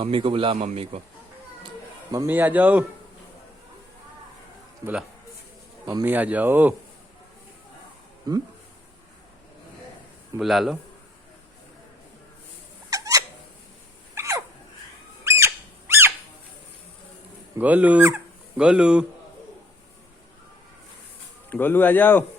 Mummy को बुला, mummy को। मम्मी आ जाओ, बुला। मम्मी आ जाओ। बुला लो। गोलू, गोलू, गोलू आ जाओ।